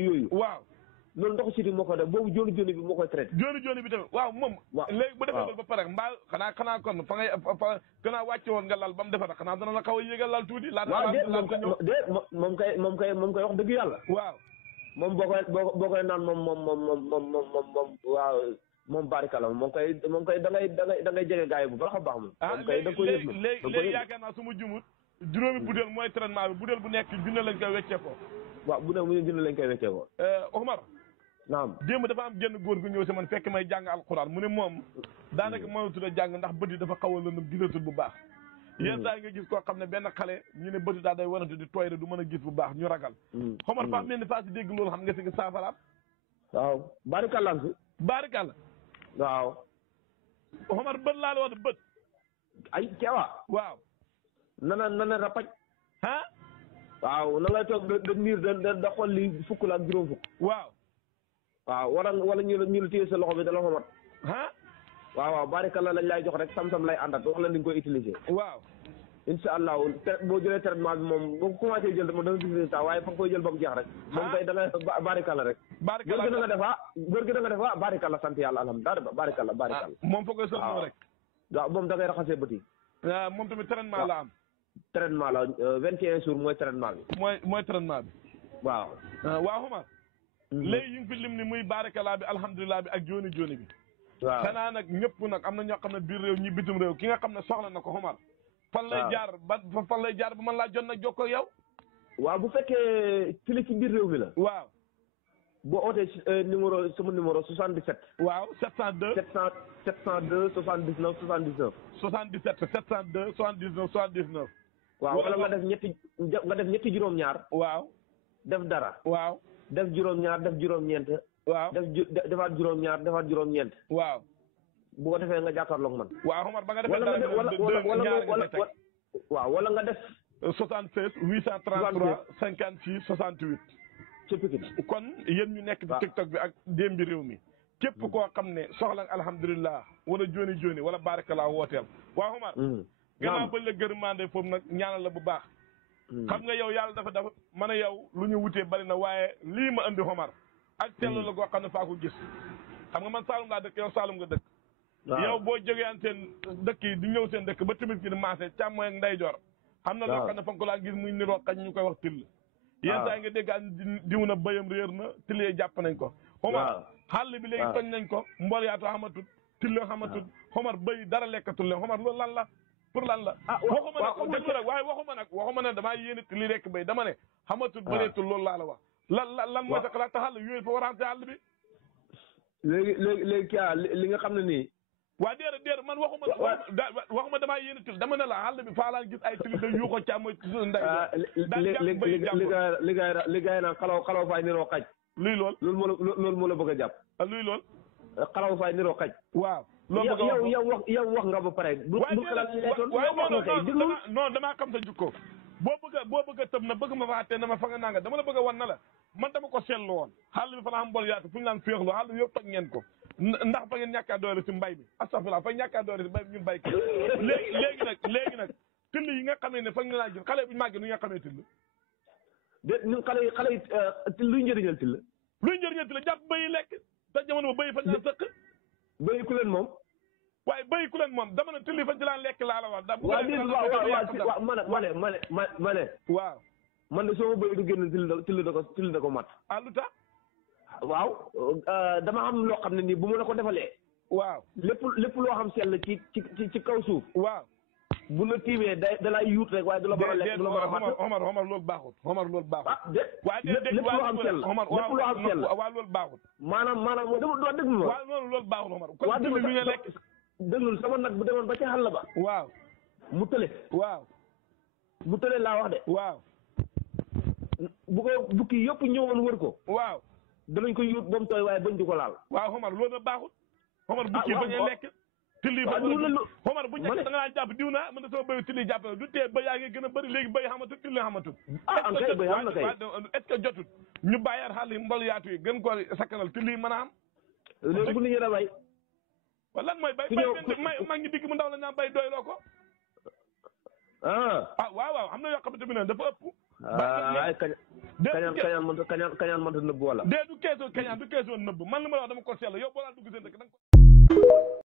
yooyu. waaw loolu ndoxu siti moo ko def boobu jooni jooni bi moo koy traité. jooni bi tamit waaw moom. léegi bu defee loolu ba pare mbaa xanaa kon fa ngay fa gannaaw wàcce woon nga lal ba mu defar xanaa dana la xaw a yéegal lal tuuti. waaw moom kay wax dëgg yàlla. waaw moom boo koy naan moom waaw moom barikala moom kay da ngay jege gars yi bu baax a baax moom. ah léegi yaakaar naa su ma jumut juróomi budeel mooy traitement bi budeel bu nekk junne lañ koy weccee ko. waaw budeel bu junne lañ koy weccee ko. Omar. naam démb dafa am genn góor gu ñëw si man fekk may jàng alxuraan mu ne moom daanaka mënatul a jàng ndax bët yi dafa xaw a lëndëm gisatul bu baax. yenn saa yi nga gis koo xam ne benn xale ñu ne bët yi daal day wanatu di tooy rek du mën a gis bu baax ñu ragal. Omar Fass mel ni Fass si dégg loolu xam nga si saafaraam. waaw barikala si. barikala. waaw. Omar bët laa la wax bët. ay ceewa. waaw. nana rapaj. ah. waaw na ngay toog da niir da xool li fukk la ak juróom fukk. waaw. waaw wala ñu la téye sa loxo bi da la xomat. ah. waaw barikala lañ lay jox rek sam-sam lay àndat wax la ni nga koy utiliser. waaw. incha allah boo jëlee traitement bi moom boo commencé jël moom da nga gis résultat waaye fa nga koy jël ba mu jeex rek. moom kay da nga barikala rek. barikala góor gi da nga def barikala sant yàlla alhamdulilah barikala. moom foog nga sëb rek. waaw moom da ngay raxasee bët yi. moom tamit traitement la am. traitement la 21 jours mooy traitement bi. mooy traitement bi. waaw. waaw Omar. léegi yi nga fi lim ni muy barikala bi alhamdulilah bi ak jooni jooni bi. waaw xanaa nag ñëpp nag am na ñoo xam ne biir réew ñi bitum réew ki nga xam ne soxla na ko Omar. fan lay jaar ba mën laa jot nag jokkoo yow. waaw bu fekkee ci biir réew mi la. waaw. boo ootee sama numéro 77. waaw 702. 702 79 79. 77 702 79 79. waaw wala nga def ñetti juróom-ñaar. waaw. def dara. waaw. def juróom-ñaar def juróom-ñeent. waaw defaat juróom-ñaar defaat juróom-ñeent. waaw. bu ko defee nga jàkkaarloog man. waaw Omar ba nga defee dara wala nga def. 76 833 56 68. ci Pikine. kon yéen ñu nekk ci TikTok bi ak démbi réew mi. képp koo xam ne soxla nga alhamdulilah wala jooni jooni wala barakalaa wooteel. waaw Omar. gannaaw ba la gërëmande foofu nag ñaanal la bu baax. xam nga yow yàlla dafa man a yow lu ñu wutee bari na waaye lii ma andi Omar. ak sell la goo xam ne faa ko gis. xam nga man Saalum laa dëkk yow Saalum nga dëkk. yow boo jógeyaan seen dëkk yi di ñëw seen dëkk ba tamit ki di maase càmmooy ak ndeyjoor. xam na loo xam ne fa nga ko laa gis muy niroo kañ ñu koy wax till. yenn saa yi nga dégg diw na béyam réer na tillee jàpp nañ ko. Omar xàll bi léegi toñ nañ ko mbool yaatu xamatut tille xamatut Omar béy dara lekkatul leen Omar loolu lan la pour lan la. waxuma nag damaa yéene li rekk béy dama ne. xamatut bëreetul loolu laa la wax. lan mooy sa xalaat te xàll yooyu fa war a am ci àll bi. léegi kii li nga xam ne nii. waa déedéet man waxuma damaa yéene til dama ne la àll bi faa laa gis ay til da yuuxoo càmm ci suñu ndey. li gaay naan xalaw faay niroo xaj. luy lool loolu moo la bëgg a jàpp. luy lool. xalaw faay niroo xaj. waaw loolu bëgg a yow wax nga ba pare. non damaa xam sa jukko. boo bëgg a tëb na bëgg ma faatee na ma fa nga nanga dama la bëgg a wan na la man dama ko seetlu woon xàll bi fa la xam bol yaatu fu ñu naan féexlu xàll bi yëpp toj ngeen ko ndax fa ngeen ñàkkaa doole si mbay bi astafurlah fa ñàkkaa doole si mbay bi ñun bay ko léegi nag till yi nga xamee ne fa nga laa gis xale bu ñu màggee nu nga xamee till ñun xale yi till luy njëriñal till jàpp bëyi lekk te jamono ba bëyi fa ñaan sëq bëyi ku leen moom waaye bëyi ku leen moom dama ne till yi fañ ci laan lekk laa la wax waaw ma ne waaw man de soo ma bëy du génn till da ko mat lu tax waaw dama am loo xam ne nii bu ma la ko defalee waaw lépp loo xam sell ci kaw suuf waaw bu la tiimee da lay yuut rek waaye du la mën a lekk du la mën a mat Omar loolu baaxut Omar loolu baaxut lépp loo xam sell lépp loo xam sell waaw loolu baaxut maanaam dama déglu ma waaw loolu baaxut Omar waaw déglu lu ñu lekk déglul sama nag bu demoon ba ci xàll ba waaw mu tële laa wax de waaw bu ko bukki yëpp ñëwoon wër ko waaw danañ ko yuut ba mu tooy waaye bañ di ko laal waaw Omar loolu na baaxut Omar bukki bañ a lekk tilli fa Omar bu njëkk da nga naan jàpp diw naa mën na sama bëy tilli jàpp du tee bëy yaa ngi gën a bëri léegi bëy xamatut tilli xamatut kay bëy am na kay est-ce que jotut ñu bàyyaat xàll yi mbol yaatu yi gën ko sakkanal tilli mën a am léegi bu nit ñi da bay wa lan mooy bay mag ñi digg mu ndaw la ñaa bay doyloo ko waaw am na yoo xamante bi ne dafa ëpp ay kañaan mënta nëbb wala. du keesoo kañaan du keesoo nëbb man li ma la wax dama ko seetlu yow boo laa dugg seen dëkk